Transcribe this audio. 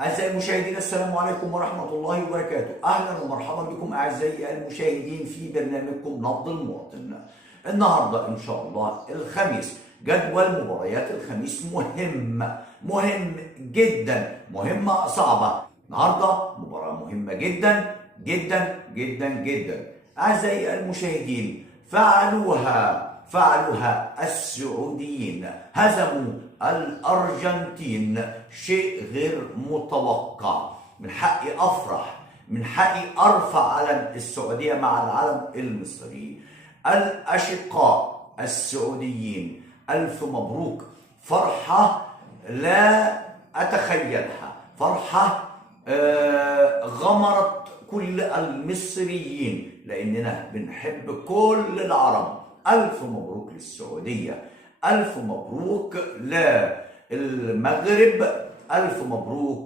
أعزائي المشاهدين، السلام عليكم ورحمة الله وبركاته. أهلا ومرحبا بكم أعزائي المشاهدين في برنامجكم نبض المواطن. النهاردة إن شاء الله الخميس، جدول مباريات الخميس مهم جدا، مهمة صعبة. النهاردة مباراة مهمة جدا جدا جدا جدا. أعزائي المشاهدين، فعلوها السعوديين، هزموا الأرجنتين، شيء غير متوقع. من حقي أفرح، من حقي أرفع علم السعودية مع العلم المصري. الأشقاء السعوديين، ألف مبروك. فرحة لا أتخيلها، فرحة غمرت كل المصريين، لأننا بنحب كل العرب. ألف مبروك للسعودية، ألف مبروك للمغرب، ألف مبروك